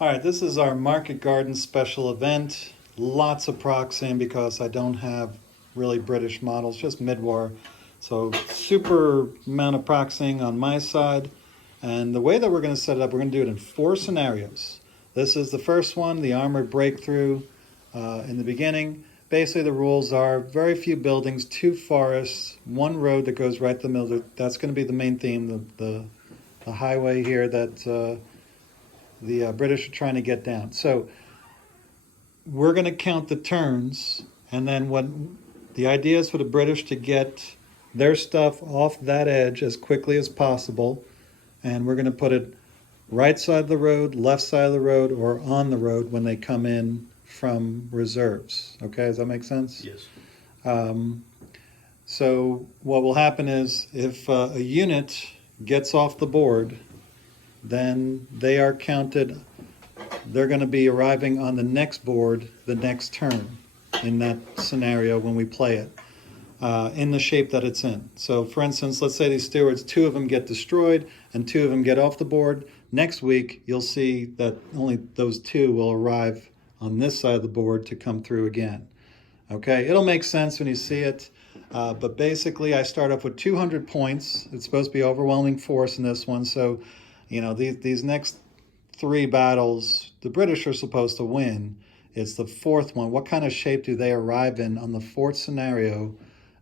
All right, this is our Market Garden special event. Lots of proxying because I don't have really British models, just mid-war. So super amount of proxying on my side. And the way that we're going to set it up, we're going to do it in 4 scenarios. This is the first one, the armored breakthrough in the beginning. Basically, the rules are very few buildings, 2 forests, 1 road that goes right to the middle. That's going to be the main theme, the highway here that the British are trying to get down. So we're going to count the turns, and then what the idea is for the British to get their stuff off that edge as quickly as possible, and we're going to put it right side of the road, left side of the road, or on the road when they come in from reserves. Okay, does that make sense? Yes. So what will happen is if a unit gets off the board, then they are counted. They're going to be arriving on the next board the next turn in that scenario when we play it in the shape that it's in. So for instance, let's say these stewards, 2 of them get destroyed and 2 of them get off the board. Next week, you'll see that only those 2 will arrive on this side of the board to come through again. Okay, it'll make sense when you see it. But basically, I start off with 200 points. It's supposed to be overwhelming force in this one. So, you know, these next 3 battles, the British are supposed to win. It's the 4th one. What kind of shape do they arrive in on the 4th scenario,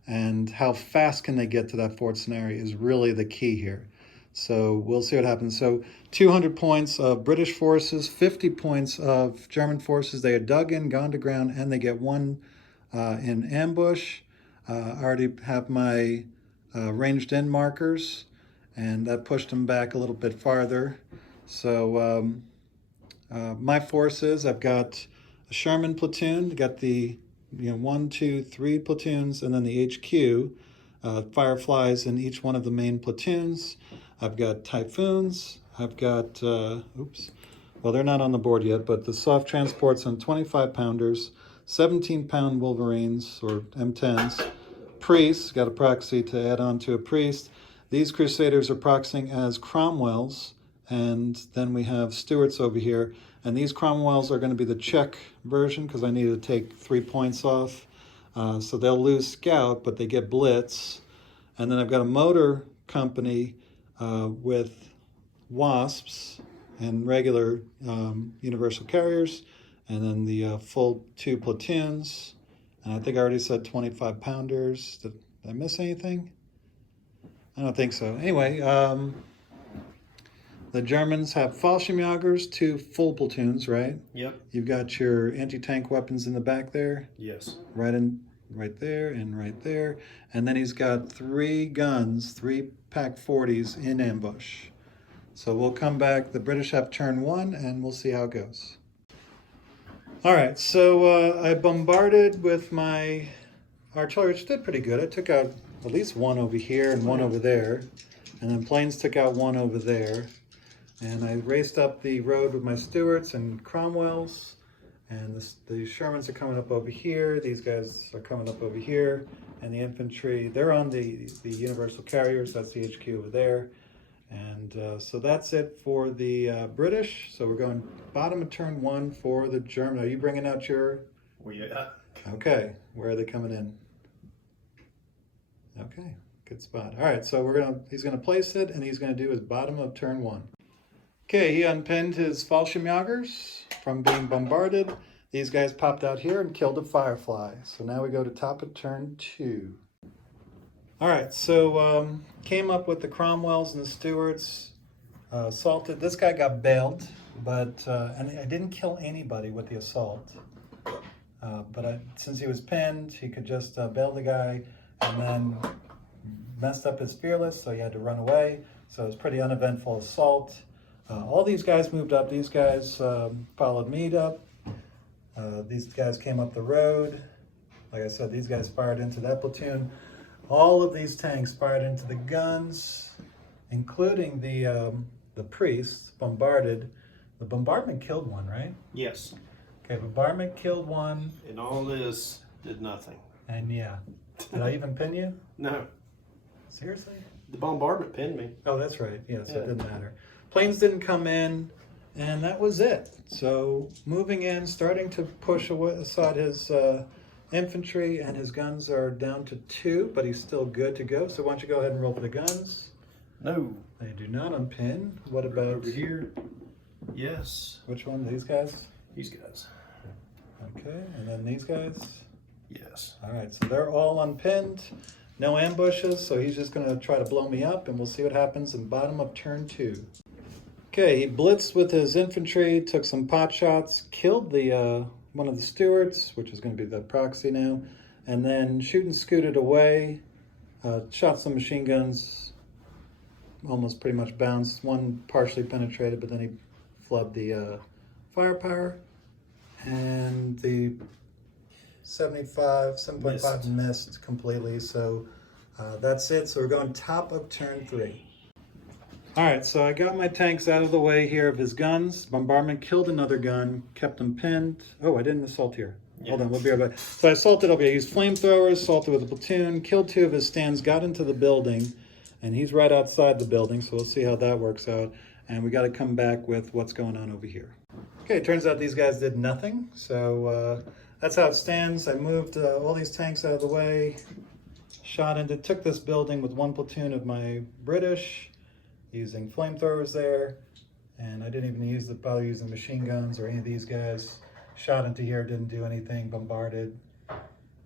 and how fast can they get to that 4th scenario is really the key here. So we'll see what happens. So 200 points of British forces, 50 points of German forces. They are dug in, gone to ground, and they get 1 in ambush. I already have my ranged in markers, and that pushed them back a little bit farther. So my forces, I've got a Sherman platoon, got the 1, 2, 3 platoons, and then the HQ, Fireflies in each one of the main platoons. I've got Typhoons, I've got, well, they're not on the board yet, but the soft transports on 25 pounders, 17-pound Wolverines, or M10s, Priests, got a proxy to add on to a Priest. These Crusaders are proxying as Cromwells, and then we have Stuarts over here. And these Cromwells are going to be the Czech version because I need to take 3 points off. So they'll lose Scout, but they get Blitz. And then I've got a motor company with Wasps and regular universal carriers, and then the full 2 platoons. And I think I already said 25 pounders. Did I miss anything? I don't think so. Anyway, the Germans have Fallschirmjägers, 2 full platoons, right? Yep. You've got your anti-tank weapons in the back there. Yes. Right there, and right there. And then he's got 3 guns, 3 Pak 40s in ambush. So we'll come back. The British have turn 1, and we'll see how it goes. All right, so I bombarded with my artillery, which did pretty good. I took out at least 1 over here and 1 over there. And then planes took out 1 over there. And I raced up the road with my Stuarts and Cromwells. And the Shermans are coming up over here. These guys are coming up over here. And the infantry, they're on the universal carriers. That's the HQ over there. And so that's it for the British. So we're going bottom of turn 1 for the German. Are you bringing out your? Yeah. Okay. Where are they coming in? Okay. Good spot. All right. So he's gonna place it, and he's gonna do his bottom of turn 1. Okay. He unpinned his Fallschirmjägers from being bombarded. These guys popped out here and killed a Firefly. So now we go to top of turn 2. All right, so came up with the Cromwells and the Stuarts, assaulted. This guy got bailed, but and I didn't kill anybody with the assault. But since he was pinned, he could just bail the guy, and then messed up his Fearless, so he had to run away. So it was pretty uneventful assault. All these guys moved up. These guys followed me up. These guys came up the road. Like I said, these guys fired into that platoon. All of these tanks fired into the guns, including the Priests, bombarded. The bombardment killed 1, right? Yes. Okay, bombardment killed 1. And all this did nothing. And yeah. Did I even pin you? No. Seriously? The bombardment pinned me. Oh, that's right. Yes, Yeah. it didn't matter. Planes didn't come in. And that was it. So moving in, starting to push away, aside his infantry, and his guns are down to 2, but he's still good to go. So why don't you go ahead and roll for the guns? No. They do not unpin. What about Over here? Yes. Which one? These guys? These guys. Okay, and then these guys? Yes. All right, so they're all unpinned. No ambushes, so he's just gonna try to blow me up, and we'll see what happens in bottom of turn 2. Okay, he blitzed with his infantry, took some pot shots, killed the one of the stewards, which is going to be the proxy now, and then shooting scooted away, shot some machine guns, almost pretty much bounced. One partially penetrated, but then he flubbed the firepower, and the 7.5 missed completely. So that's it. So we're going top of turn 3. All right, so I got my tanks out of the way here of his guns. Bombardment killed another gun, kept him pinned. Oh, I didn't assault here. Yeah. Hold on, we'll be right back. So I assaulted over here. I used flamethrowers, assaulted with a platoon, killed 2 of his stands, got into the building, and he's right outside the building, so we'll see how that works out. And we got to come back with what's going on over here. Okay, it turns out these guys did nothing, so that's how it stands. I moved all these tanks out of the way, shot into, took this building with 1 platoon of my British, using flamethrowers there, and I didn't even bother using machine guns or any of these guys. Shot into here, didn't do anything, bombarded,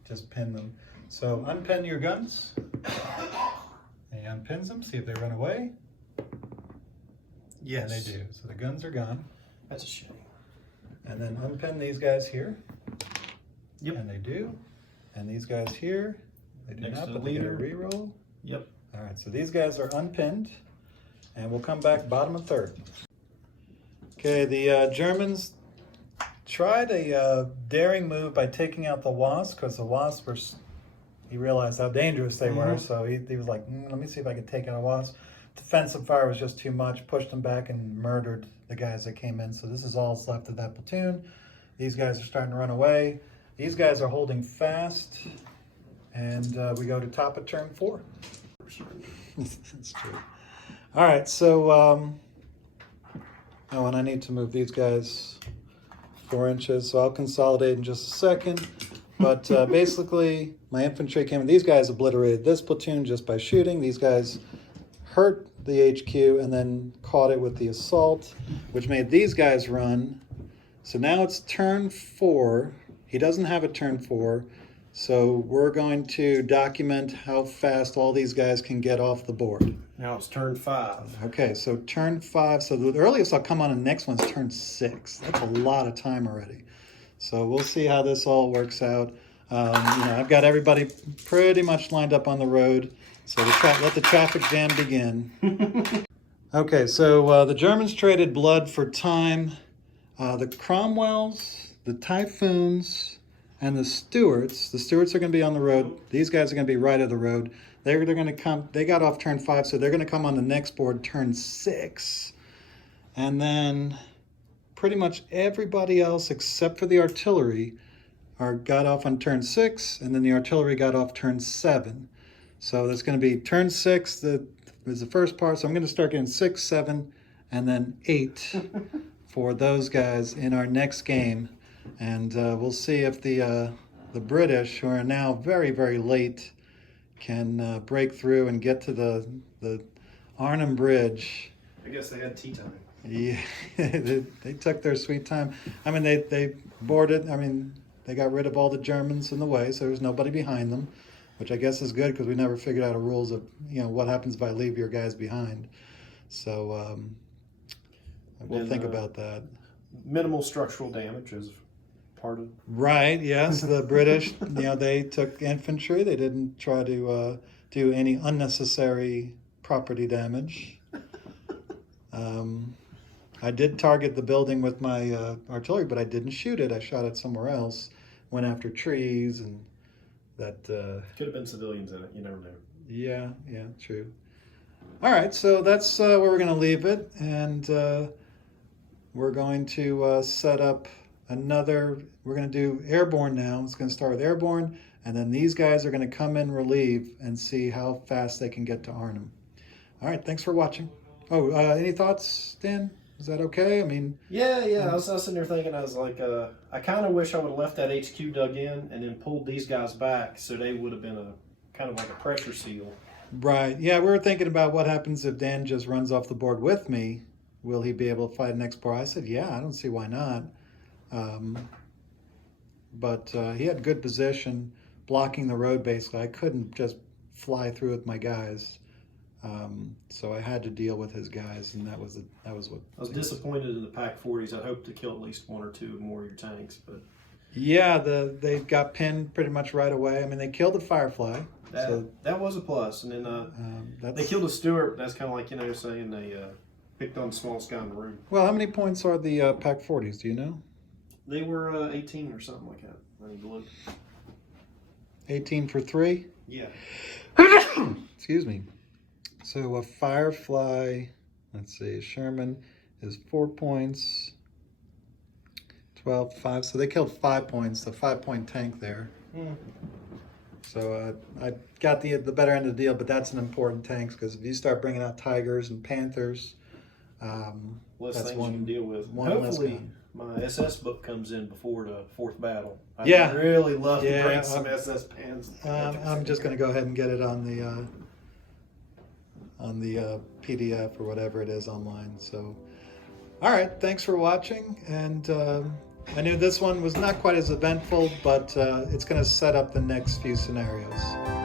just pinned them. So unpin your guns. And he unpins them, see if they run away. Yes. And they do. So the guns are gone. That's a shame. And then unpin these guys here. Yep. And they do. And these guys here, they do Next not, to but the they get a leader. reroll. Yep. All right, so these guys are unpinned, and we'll come back bottom of 3rd. Okay, the Germans tried a daring move by taking out the Wasp, because the Wasp were, he realized how dangerous they were, so he was like, let me see if I can take out a Wasp. Defensive fire was just too much, pushed them back and murdered the guys that came in. So this is all that's left of that platoon. These guys are starting to run away. These guys are holding fast, and we go to top of turn 4. That's true. All right, so oh, and I need to move these guys 4 inches, so I'll consolidate in just a second. But basically, my infantry came in. These guys obliterated this platoon just by shooting. These guys hurt the HQ and then caught it with the assault, which made these guys run. So now it's turn 4. He doesn't have a turn 4. So we're going to document how fast all these guys can get off the board. Now it's turn 5. Okay, so turn 5. So the earliest I'll come on the next one's turn 6. That's a lot of time already. So we'll see how this all works out. I've got everybody pretty much lined up on the road. So let the traffic jam begin. Okay, so the Germans traded blood for time. The Cromwells, the Typhoons, and the Stuarts are going to be on the road. These guys are going to be right of the road. They're going to come, they got off turn 5, so they're going to come on the next board, turn 6. And then pretty much everybody else except for the artillery got off on turn 6, and then the artillery got off turn 7. So that's going to be turn 6 that is the first part. So I'm going to start getting 6, 7, and then 8 for those guys in our next game. And we'll see if the British, who are now very, very late, can break through and get to the Arnhem Bridge. I guess they had tea time. Yeah, they took their sweet time. I mean, they boarded. I mean, they got rid of all the Germans in the way, so there was nobody behind them, which I guess is good because we never figured out a rules of what happens if I leave your guys behind. So we'll think about that. Minimal structural damage is part of. Right. Yes, the British. They took infantry. They didn't try to do any unnecessary property damage. I did target the building with my artillery, but I didn't shoot it. I shot it somewhere else. Went after trees, and that. Could have been civilians in it. You never know. Yeah. True. All right. So that's where we're going to leave it, and we're going to set up another. We're going to do airborne now. It's going to start with airborne, and then these guys are going to come in relieve and see how fast they can get to Arnhem. All right. Thanks for watching. Oh, any thoughts, Dan? Is that okay? I mean, Yeah. I was sitting there thinking, I was like, I kind of wish I would have left that HQ dug in and then pulled these guys back, so they would have been a kind of like a pressure seal. right. Yeah, we were thinking about what happens if Dan just runs off the board with me. Will he be able to fight an X-Bar? I said, yeah, I don't see why not. But he had good position, blocking the road basically. I couldn't just fly through with my guys. So I had to deal with his guys, and that was what. I was disappointed in the Pack 40s. I'd hoped to kill at least one or two more of your tanks, but Yeah, they got pinned pretty much right away. I mean, they killed the Firefly. that was a plus. And then That's, they killed a Stewart. That's kind of like, saying they picked on the smallest guy in the room. well, how many points are the Pack 40s? Do you know? They were 18 or something like that. I need to look. 18 for 3. Yeah. Excuse me. So a Firefly, let's see, Sherman is 4 points, 12, 5. So they killed 5 points, the 5-point tank there. So I got the better end of the deal, but that's an important tank because if you start bringing out Tigers and Panthers, Less that's things one, you can deal with. one less Hopefully, gun. my SS book comes in before the 4th battle. I'd Yeah. really love to Yeah, bring some SS pans. I'm just going to go ahead and get it on the PDF or whatever it is online. So, all right, thanks for watching. And I knew this one was not quite as eventful, but it's going to set up the next few scenarios.